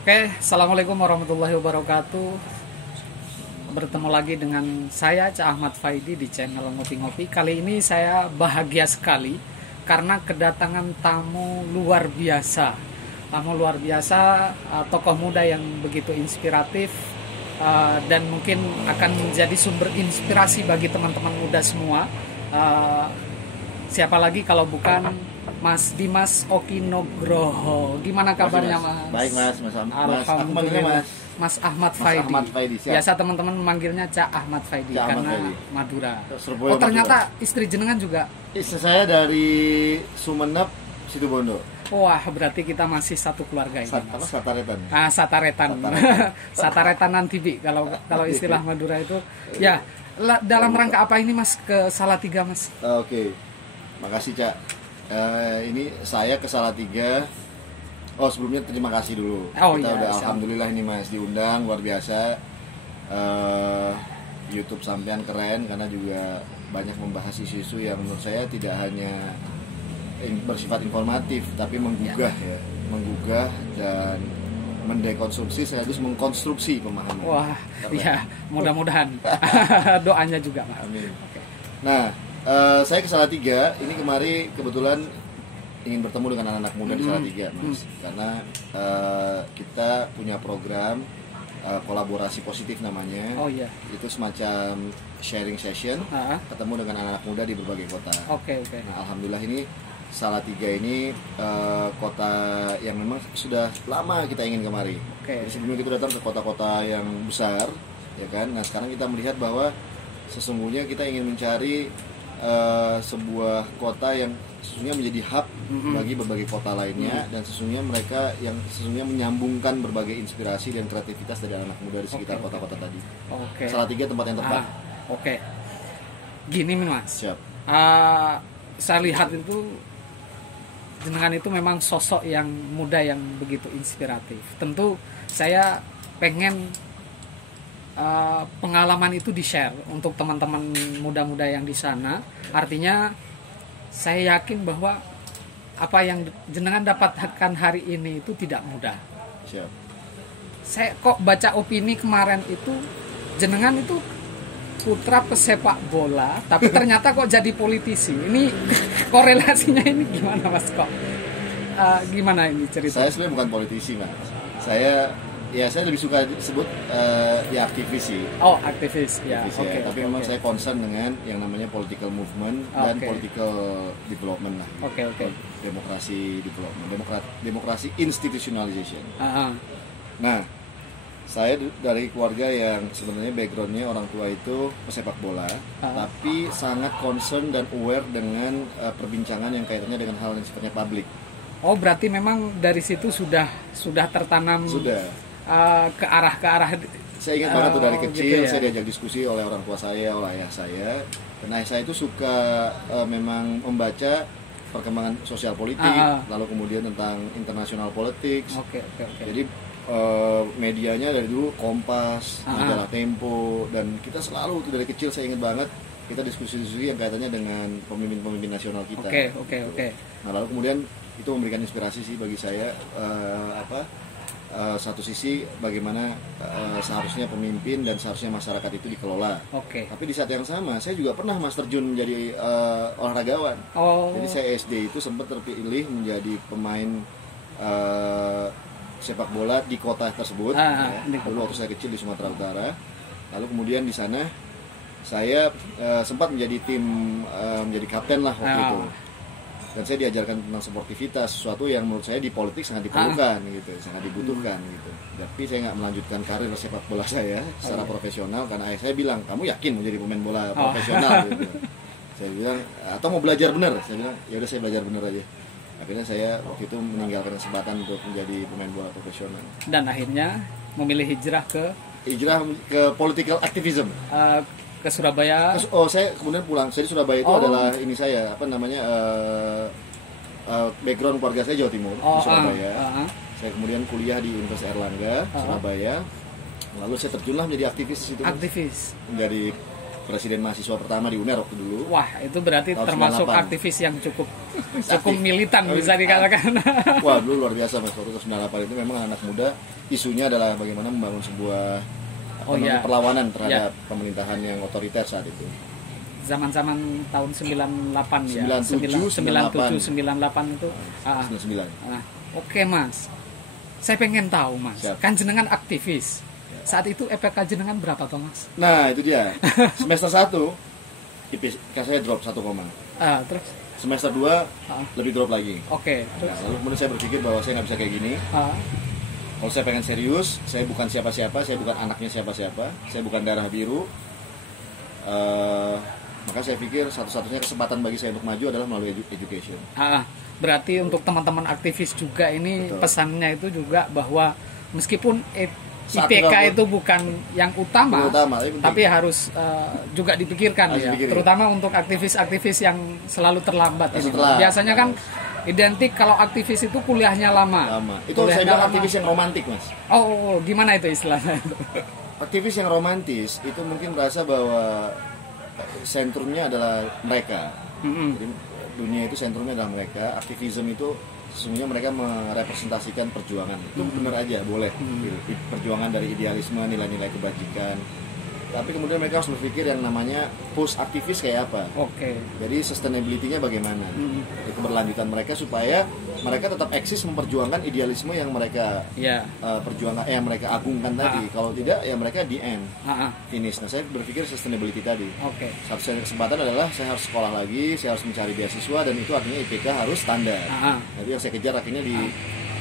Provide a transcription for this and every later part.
Oke, Assalamualaikum warahmatullahi wabarakatuh. Bertemu lagi dengan saya, Cak Ahmad Faidi, di channel Ngopi Ngopi. Kali ini saya bahagia sekali karena kedatangan tamu luar biasa. Tamu luar biasa, tokoh muda yang begitu inspiratif, dan mungkin akan menjadi sumber inspirasi bagi teman-teman muda semua. Siapa lagi kalau bukan Mas Dimas Okinugroho. Gimana kabarnya, Mas? Baik, Mas. Alhamdulillah. Mas Ahmad Faidi. Ahmad Faidi, siap. Biasa teman-teman memanggilnya Cak Ahmad Faidi Cak Ahmad karena Faidi. Madura. Surabaya, Oh, ternyata istri jenengan juga. Istri saya dari Sumenep, Situbondo. Wah, berarti kita masih satu keluarga ini, Apa, Mas. Sataretan. Sataretan. Sataretanan TV kalau istilah Madura itu. Ya, dalam rangka apa ini, Mas, ke Salatiga, Mas? Oke. Makasih, Cak. Ini saya ke Salatiga. Oh, sebelumnya terima kasih dulu. Oh, Kita iya, udah siap. alhamdulillah ini, Mas, diundang luar biasa. YouTube sampean keren karena juga banyak membahas isu-isu yang menurut saya tidak hanya bersifat informatif tapi menggugah ya, menggugah dan mendekonstruksi sekaligus mengkonstruksi pemahaman. Wah, Keren. iya, mudah-mudahan. Doanya juga, Mas. Amin. Oke. Nah, saya ke Salatiga ini kemarin kebetulan ingin bertemu dengan anak-anak muda di Salatiga, Mas. Karena kita punya program kolaborasi positif namanya. Oh iya. Itu semacam sharing session, ketemu dengan anak-anak muda di berbagai kota. Oke. Nah, alhamdulillah ini Salatiga ini kota yang memang sudah lama kita ingin kemari. Oke. Jadi sebelumnya kita datang ke kota-kota yang besar, ya kan. Nah, sekarang kita melihat bahwa sesungguhnya kita ingin mencari sebuah kota yang sesungguhnya menjadi hub bagi berbagai kota lainnya, dan sesungguhnya mereka yang sesungguhnya menyambungkan berbagai inspirasi dan kreativitas dari anak muda di sekitar kota-kota tadi. Oke. Salatiga tempat yang tepat. Oke. Gini, Mas. Siap. Saya lihat itu jenengan itu memang sosok yang muda yang begitu inspiratif. Tentu saya pengen pengalaman itu di-share untuk teman-teman muda-muda yang di sana. Artinya saya yakin bahwa apa yang jenengan dapatkan hari ini itu tidak mudah. Siap. Saya kok baca opini kemarin itu jenengan itu putra pesepak bola, tapi ternyata kok jadi politisi. Ini korelasinya ini gimana, Mas, kok? Gimana ini cerita? Saya sebenarnya bukan politisi, Mas. Saya lebih suka disebut ya aktivis sih. Oh, aktivis ya. Aktivis, ya. Tapi memang saya concern dengan yang namanya political movement dan political development lah. Oke. Demokrasi development, demokrasi institutionalization. Nah, saya dari keluarga yang sebenarnya backgroundnya orang tua itu pesepak bola, tapi sangat concern dan aware dengan perbincangan yang kaitannya dengan hal yang sifatnya publik. Oh, berarti memang dari situ sudah tertanam. Sudah. Ke arah Saya ingat banget tuh dari kecil gitu ya? saya diajak diskusi oleh orang tua saya, oleh ayah saya. Dan ayah saya itu suka memang membaca perkembangan sosial politik, lalu kemudian tentang international politics. Oke. Jadi medianya dari dulu Kompas, majalah Tempo, dan kita selalu tuh dari kecil saya ingat banget kita diskusi-diskusi yang kaitannya dengan pemimpin-pemimpin nasional kita. Oke. Nah, lalu kemudian itu memberikan inspirasi sih bagi saya satu sisi bagaimana seharusnya pemimpin dan seharusnya masyarakat itu dikelola. Oke. Tapi di saat yang sama saya juga pernah Mas terjun menjadi olahragawan. Oh. Jadi saya SD itu sempat terpilih menjadi pemain sepak bola di kota tersebut. Dulu waktu saya kecil di Sumatera Utara. Lalu kemudian di sana saya sempat menjadi menjadi kapten lah waktu itu. Dan saya diajarkan tentang sportivitas, sesuatu yang menurut saya di politik sangat diperlukan gitu, sangat dibutuhkan gitu. Tapi saya nggak melanjutkan karir sepak bola saya secara profesional karena ayah saya bilang, kamu yakin mau jadi pemain bola profesional? Gitu. Saya bilang, atau mau belajar bener? Saya bilang, ya udah saya belajar bener aja. Akhirnya saya waktu itu meninggalkan kesempatan untuk menjadi pemain bola profesional. Dan akhirnya memilih hijrah ke political activism. Ke Surabaya. Saya kemudian pulang. Saya di Surabaya itu adalah ini saya background keluarga saya Jawa Timur di Surabaya. Saya kemudian kuliah di Universitas Airlangga Surabaya. Lalu saya terjunlah menjadi aktivis di situ. Aktivis. Dari presiden mahasiswa pertama di UNER waktu dulu. Wah, itu berarti termasuk 98. Aktivis yang cukup militan bisa dikatakan. Wah, dulu luar biasa Mas. Waktu 98 itu memang anak muda, isunya adalah bagaimana membangun sebuah perlawanan terhadap pemerintahan yang otoriter saat itu. Zaman-zaman tahun 98 ya. 97, 98 itu. 99. Oke, Mas. Saya pengen tahu, Mas. Siap. Kan jenengan aktivis. Saat itu EPK jenengan berapa toh, Mas? Nah, itu dia. Semester 1 IPK saya drop 1, terus semester 2 lebih drop lagi. Oke. Nah, lalu kemudian saya berpikir bahwa saya nggak bisa kayak gini. Kalau saya pengen serius, saya bukan siapa-siapa, saya bukan anaknya siapa-siapa, saya bukan darah biru. Maka saya pikir satu-satunya kesempatan bagi saya untuk maju adalah melalui education. Berarti untuk teman-teman aktivis juga ini, betul, pesannya itu juga bahwa meskipun IPK itu bukan yang utama tapi harus juga dipikirkan ya, terutama untuk aktivis-aktivis yang selalu terlambat ini. Biasanya kan identik kalau aktivis itu kuliahnya lama. Itu saya bilang aktivis yang romantis, Mas. Oh, gimana itu istilahnya? Aktivis yang romantis itu mungkin merasa bahwa sentrumnya adalah mereka. Jadi dunia itu sentrumnya adalah mereka. Aktivisme itu sesungguhnya mereka merepresentasikan perjuangan. Itu benar aja, boleh. Perjuangan dari idealisme, nilai-nilai kebajikan. Tapi kemudian mereka harus berpikir yang namanya post aktivis kayak apa. Jadi sustainability-nya bagaimana. Itu keberlanjutan mereka supaya mereka tetap eksis memperjuangkan idealisme yang mereka perjuangkan, yang mereka agungkan tadi. Kalau tidak ya mereka di end, finish. Nah, saya berpikir sustainability tadi. Satu kesempatan adalah saya harus sekolah lagi, saya harus mencari beasiswa, dan itu artinya IPK harus standar. Jadi yang saya kejar akhirnya di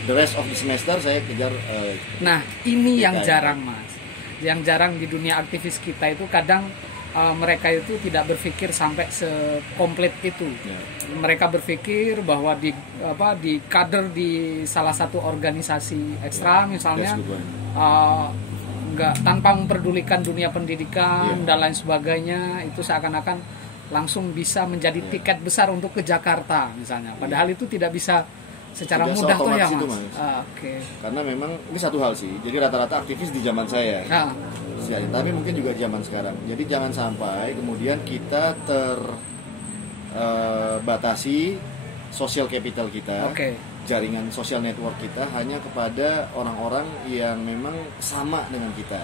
the rest of the semester saya kejar. Nah, ini IPK yang jarang, Mas. Yang jarang di dunia aktivis kita itu kadang mereka itu tidak berpikir sampai sekomplit itu. Mereka berpikir bahwa di kader di salah satu organisasi ekstra misalnya tanpa memperdulikan dunia pendidikan dan lain sebagainya, itu seakan-akan langsung bisa menjadi tiket besar untuk ke Jakarta misalnya. Padahal itu tidak bisa secara mudah tuh ya, Mas. Karena memang ini satu hal sih. Jadi rata-rata aktivis di zaman saya. Tapi mungkin juga zaman sekarang. Jadi jangan sampai kemudian kita terbatasi social capital kita, jaringan social network kita hanya kepada orang-orang yang memang sama dengan kita.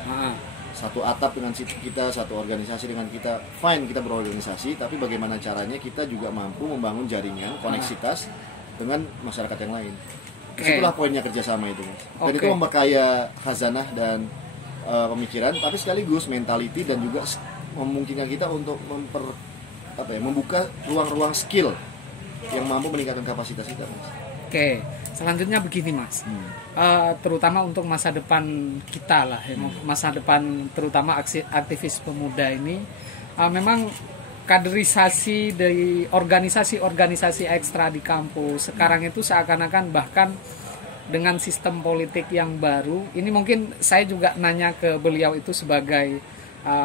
Satu atap dengan kita, satu organisasi dengan kita. Fine, kita berorganisasi, tapi bagaimana caranya kita juga mampu membangun jaringan, koneksitas dengan masyarakat yang lain. Itulah poinnya kerjasama itu, Mas. Dan itu memperkaya khazanah dan pemikiran, tapi sekaligus mentality, dan juga memungkinkan kita untuk membuka ruang-ruang skill yang mampu meningkatkan kapasitas kita, Mas. Selanjutnya begini, Mas. Terutama untuk masa depan kita lah, masa depan terutama aktivis pemuda ini, memang kaderisasi dari organisasi-organisasi ekstra di kampus sekarang itu seakan-akan, bahkan dengan sistem politik yang baru ini, mungkin saya juga nanya ke beliau itu sebagai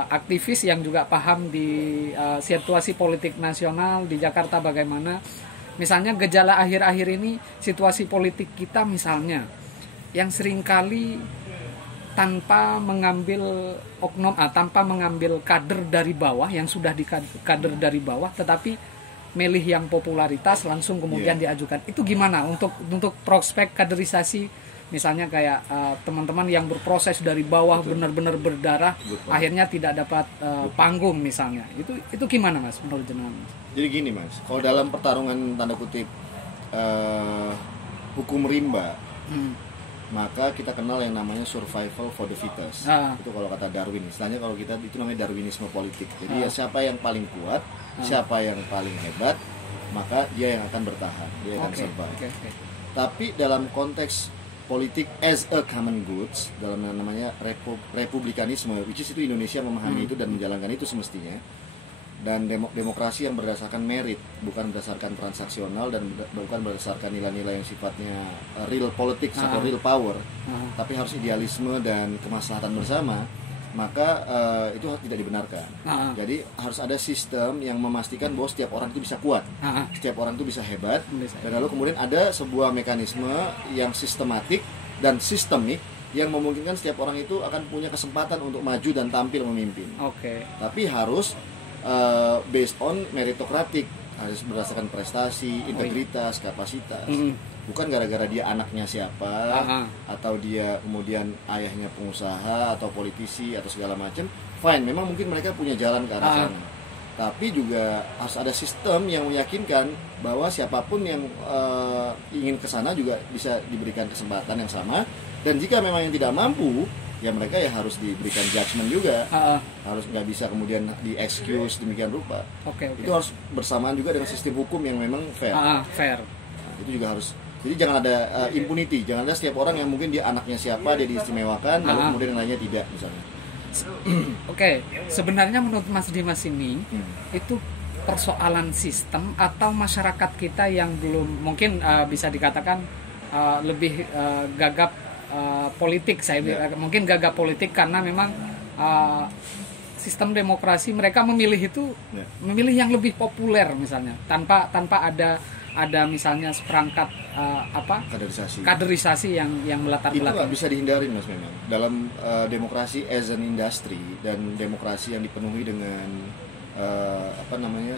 aktivis yang juga paham di situasi politik nasional di Jakarta bagaimana. Misalnya gejala akhir-akhir ini situasi politik kita misalnya yang seringkali tanpa mengambil tanpa mengambil kader dari bawah yang sudah di kader dari bawah, tetapi milih yang popularitas langsung kemudian diajukan. Itu gimana untuk prospek kaderisasi, misalnya kayak teman-teman yang berproses dari bawah, benar-benar berdarah, akhirnya tidak dapat panggung misalnya. Itu gimana, Mas, menurut jenengan? Jadi gini, Mas, kalau dalam pertarungan tanda kutip hukum rimba, maka kita kenal yang namanya survival for the fittest. Itu kalau kata Darwin, istilahnya kalau kita itu namanya Darwinisme politik. Jadi ya siapa yang paling kuat, siapa yang paling hebat, maka dia yang akan bertahan, dia yang akan survive. Tapi dalam konteks politik as a common goods, dalam namanya republikanisme, which is itu Indonesia memahami itu dan menjalankan itu semestinya. Dan demokrasi yang berdasarkan merit, bukan berdasarkan transaksional dan bukan berdasarkan nilai-nilai yang sifatnya real politics atau real power, tapi harus idealisme dan kemaslahatan bersama, maka itu tidak dibenarkan. Jadi harus ada sistem yang memastikan bahwa setiap orang itu bisa kuat, setiap orang itu bisa hebat, dan lalu kemudian ada sebuah mekanisme yang sistematik dan sistemik yang memungkinkan setiap orang itu akan punya kesempatan untuk maju dan tampil memimpin. Tapi harus based on meritokratik, harus berdasarkan prestasi, integritas, kapasitas. Bukan gara-gara dia anaknya siapa, atau dia kemudian ayahnya pengusaha atau politisi atau segala macam. Fine, memang mungkin mereka punya jalan ke arah sana. Tapi juga harus ada sistem yang meyakinkan bahwa siapapun yang ingin ke sana juga bisa diberikan kesempatan yang sama. Dan jika memang yang tidak mampu, ya mereka ya harus diberikan judgement juga. Harus nggak bisa kemudian di-excuse demikian rupa. Itu harus bersamaan juga dengan sistem hukum yang memang fair. Nah, itu juga harus. Jadi jangan ada impunity, jangan ada setiap orang yang mungkin dia anaknya siapa, dia diistimewakan, lalu kemudian yang lainnya tidak misalnya. Sebenarnya menurut Mas Dimas ini itu persoalan sistem atau masyarakat kita yang belum mungkin bisa dikatakan lebih gagap politik. Mungkin gagap politik karena memang sistem demokrasi mereka memilih itu memilih yang lebih populer misalnya tanpa ada misalnya seperangkat kaderisasi yang melatar belakang. Itu nggak bisa dihindarin Mas memang. Dalam demokrasi as an industry dan demokrasi yang dipenuhi dengan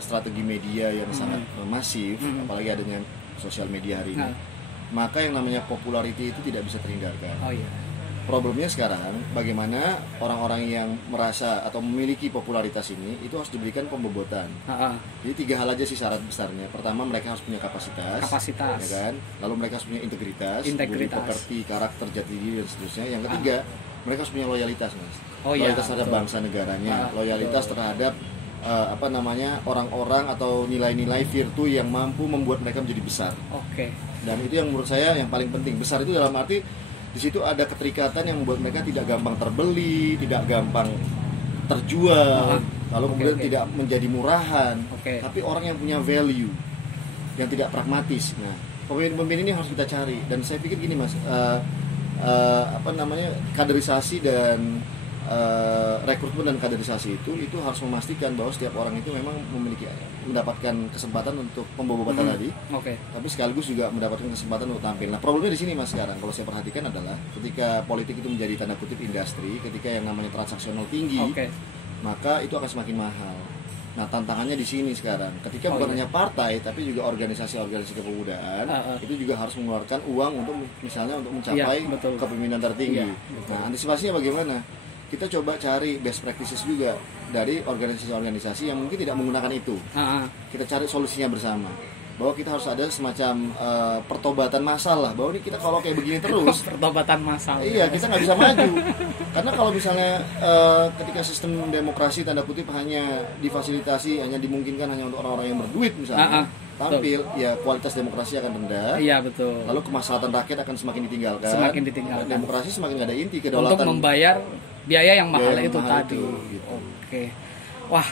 strategi media yang sangat masif, apalagi adanya sosial media hari ini, maka yang namanya popularity itu tidak bisa terhindarkan. Problemnya sekarang bagaimana orang-orang yang merasa atau memiliki popularitas ini itu harus diberikan pembobotan. Jadi 3 hal aja sih syarat besarnya. Pertama, mereka harus punya kapasitas. Ya kan? Lalu mereka harus punya integritas. Budi pekerti, karakter, jati diri dan seterusnya. Yang ketiga, mereka harus punya loyalitas, Mas. Loyalitas terhadap bangsa negaranya, loyalitas terhadap orang-orang atau nilai-nilai virtu yang mampu membuat mereka menjadi besar. Dan itu yang menurut saya yang paling penting. Besar itu dalam arti di situ ada keterikatan yang membuat mereka tidak gampang terbeli, tidak gampang terjual, lalu kemudian tidak menjadi murahan, tapi orang yang punya value, yang tidak pragmatis. Nah, pemimpin ini harus kita cari. Dan saya pikir gini Mas, kaderisasi dan rekrutmen dan kaderisasi itu harus memastikan bahwa setiap orang itu memang mendapatkan kesempatan untuk pembobatan tadi, tapi sekaligus juga mendapatkan kesempatan untuk tampil. Nah, problemnya di sini Mas sekarang kalau saya perhatikan adalah ketika politik itu menjadi tanda kutip industri, ketika yang namanya transaksional tinggi, maka itu akan semakin mahal. Nah, tantangannya di sini sekarang, ketika bukan hanya partai tapi juga organisasi-organisasi kepemudaan itu juga harus mengeluarkan uang untuk misalnya untuk mencapai kepemimpinan tertinggi. Nah, antisipasinya bagaimana? Kita coba cari best practices juga dari organisasi-organisasi yang mungkin tidak menggunakan itu. Kita cari solusinya bersama. Bahwa kita harus ada semacam pertobatan massal lah. Bahwa ini kita kalau kayak begini terus pertobatan massal. Iya, kita nggak bisa maju. Karena kalau misalnya ketika sistem demokrasi tanda kutip hanya difasilitasi, hanya dimungkinkan hanya untuk orang-orang yang berduit misalnya, tampil, ya kualitas demokrasi akan rendah. Lalu kemaslahatan rakyat akan semakin ditinggalkan. Demokrasi semakin nggak ada inti, kedaulatan untuk membayar biaya yang mahal itu tadi. Gitu. Wah,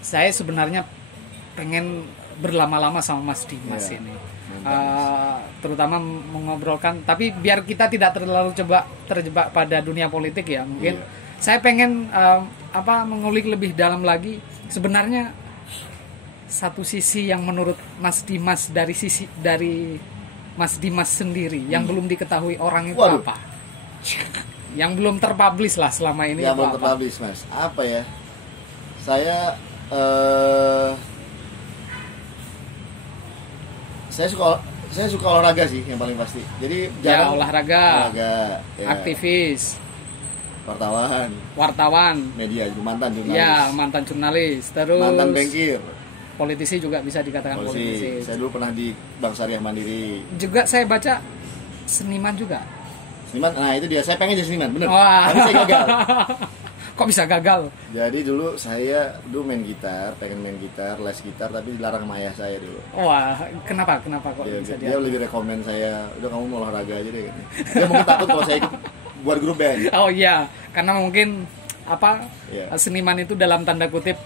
saya sebenarnya pengen berlama-lama sama Mas Dimas ini. Terutama mengobrolkan, tapi biar kita tidak terlalu terjebak pada dunia politik ya. Mungkin saya pengen mengulik lebih dalam lagi sebenarnya satu sisi yang menurut Mas Dimas dari Mas Dimas sendiri yang belum diketahui orang itu apa? Yang belum terpublish lah selama ini. Yang belum terpublish Mas. Apa ya? Saya suka olahraga sih yang paling pasti. Jadi olahraga aktivis, wartawan, media, mantan jurnalis. Ya, mantan jurnalis, terus mantan bankir. Politisi juga bisa dikatakan politisi. Saya dulu pernah di Bank Syariah Mandiri. Juga saya baca seniman juga. Seniman, nah itu dia. Saya pengen jadi seniman, bener. Tapi saya gagal. Kok bisa gagal? Jadi dulu saya main gitar, pengen main gitar, les gitar, tapi dilarang sama ayah saya dulu. Wah, kenapa kok bisa dia lebih rekomen saya, udah kamu mau olahraga aja deh. Dia mungkin takut kalau saya ikut buat grup band. Oh iya, karena mungkin seniman itu dalam tanda kutip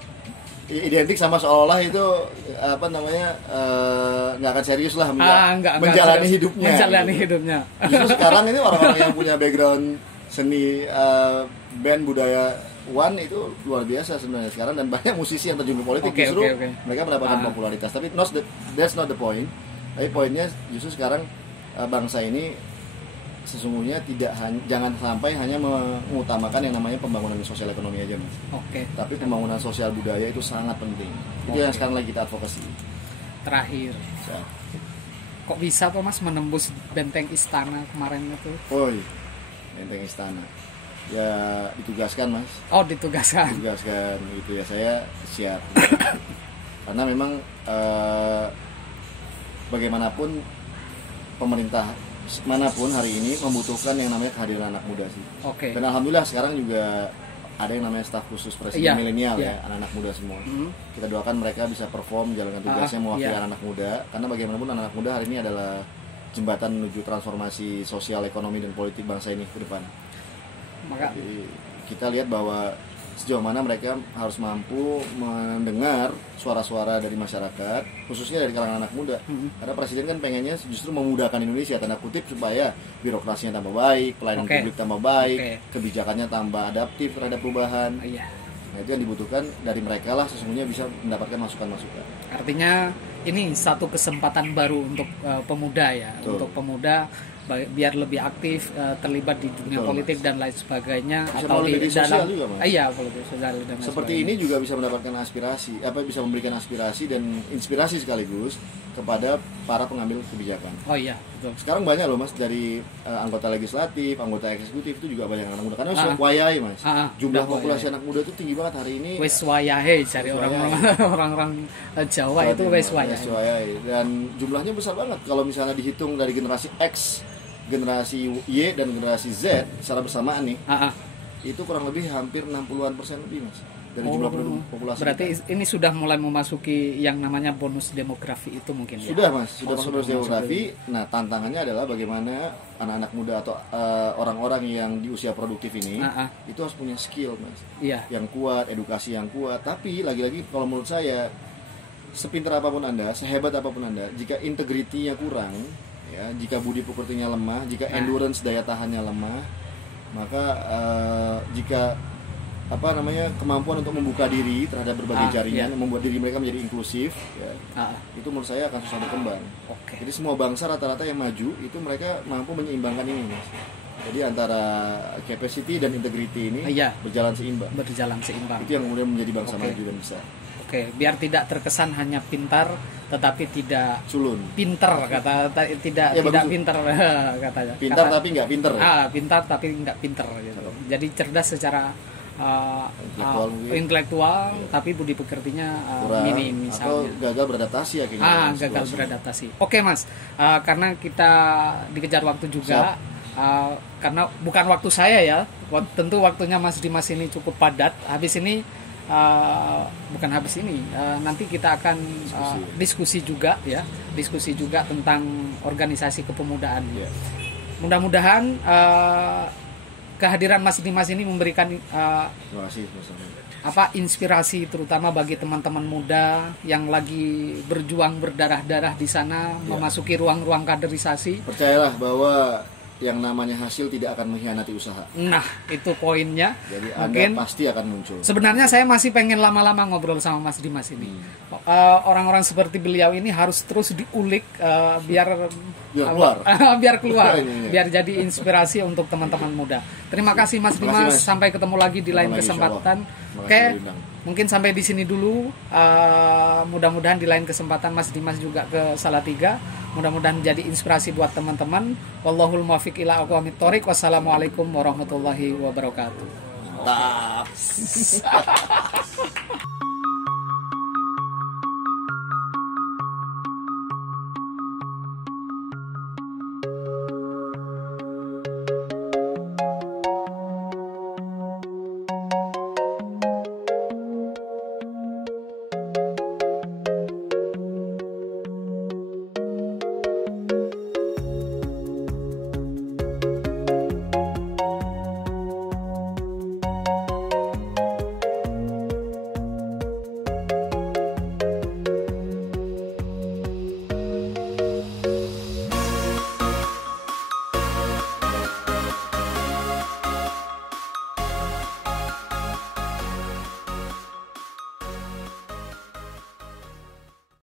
identik sama seolah-olah itu nggak akan serius lah menjalani hidupnya. Justru sekarang ini orang-orang yang punya background seni band budaya itu luar biasa sebenarnya sekarang, dan banyak musisi yang terjun ke politik mereka mendapatkan popularitas, tapi that's not the point. Tapi poinnya justru sekarang bangsa ini sesungguhnya jangan sampai hanya mengutamakan yang namanya pembangunan sosial ekonomi aja Mas. Tapi pembangunan sosial budaya itu sangat penting. Itu yang sekarang lagi kita advokasi. Terakhir, kok bisa Mas menembus benteng istana kemarin itu? Benteng istana. Ya ditugaskan Mas. Ditugaskan gitu ya, saya siap. Karena memang bagaimanapun pemerintah manapun hari ini membutuhkan yang namanya kehadiran anak muda sih. Dan alhamdulillah sekarang juga ada yang namanya staf khusus presiden milenial ya, anak-anak muda semua. Kita doakan mereka bisa perform jalankan tugasnya mewakili anak muda, karena bagaimanapun anak muda hari ini adalah jembatan menuju transformasi sosial, ekonomi dan politik bangsa ini ke depan. Jadi kita lihat bahwa sejauh mana mereka harus mampu mendengar suara-suara dari masyarakat, khususnya dari kalangan anak muda. Karena presiden kan pengennya justru memudahkan Indonesia, tanda kutip, supaya birokrasinya tambah baik, pelayanan publik tambah baik, kebijakannya tambah adaptif terhadap perubahan. Nah, itu yang dibutuhkan dari mereka lah, sesungguhnya bisa mendapatkan masukan-masukan. Artinya ini satu kesempatan baru untuk pemuda ya. Untuk pemuda biar lebih aktif terlibat di dunia politik dan lain sebagainya, bisa atau di dalam juga, politik sosial dan seperti ini juga bisa mendapatkan aspirasi, bisa memberikan aspirasi dan inspirasi sekaligus kepada para pengambil kebijakan. Betul. Sekarang banyak loh Mas, dari anggota legislatif, anggota eksekutif itu juga banyak anak muda, karena sudah wayai Mas. Jumlah populasi anak muda itu tinggi banget hari ini. Wes wayahe cari orang-orang Jawa itu wes wayahe. Dan jumlahnya besar banget kalau misalnya dihitung dari generasi X, generasi Y dan generasi Z secara bersamaan nih. Itu kurang lebih hampir 60% lebih Mas dari jumlah penduduk populasi. Berarti ini sudah mulai memasuki yang namanya bonus demografi itu mungkin ya? Sudah Mas, sudah masuk bonus demografi. Nah, tantangannya adalah bagaimana anak-anak muda atau orang-orang yang di usia produktif ini itu harus punya skill Mas. Yang kuat, edukasi yang kuat. Tapi lagi-lagi kalau menurut saya, sepintar apapun Anda, sehebat apapun Anda, jika integritinya kurang, ya, jika budi pekertinya lemah, jika endurance daya tahannya lemah, maka jika kemampuan untuk membuka diri terhadap berbagai jaringan, membuat diri mereka menjadi inklusif, ya, itu menurut saya akan susah berkembang. Jadi semua bangsa rata-rata yang maju itu mereka mampu menyeimbangkan ini Mas. Jadi antara capacity dan integrity ini berjalan seimbang. Itu yang kemudian menjadi bangsa maju dan besar. Biar tidak terkesan hanya pintar tetapi tidak culun. Pintar tidak pintar katanya. Pintar tapi nggak pintar. Pintar tapi nggak pintar gitu. Jadi cerdas secara intelektual tapi budi pekertinya minim misalnya. Atau gagal beradaptasi akhirnya. Gagal beradaptasi. Mas, karena kita dikejar waktu juga. Karena bukan waktu saya ya. Tentu waktunya Mas Dimas ini cukup padat. Nanti kita akan diskusi juga tentang organisasi kepemudaan. Mudah-mudahan kehadiran Mas Dimas ini memberikan inspirasi terutama bagi teman-teman muda yang lagi berjuang berdarah-darah di sana, memasuki ruang-ruang kaderisasi. Percayalah bahwa yang namanya hasil tidak akan mengkhianati usaha. Nah, itu poinnya. Jadi mungkin Anda pasti akan muncul. Sebenarnya saya masih pengen lama-lama ngobrol sama Mas Dimas ini. Orang-orang seperti beliau ini harus terus diulik biar keluar, biar jadi inspirasi untuk teman-teman muda. Terima kasih Mas Dimas. Sampai ketemu lagi di lain kesempatan. Mungkin sampai di sini dulu. Mudah-mudahan di lain kesempatan Mas Dimas juga ke Salatiga. Mudah-mudahan jadi inspirasi buat teman-teman. Wallahul muwaffiq ila aqwamit thoriq. Wassalamualaikum warahmatullahi wabarakatuh. Mantap.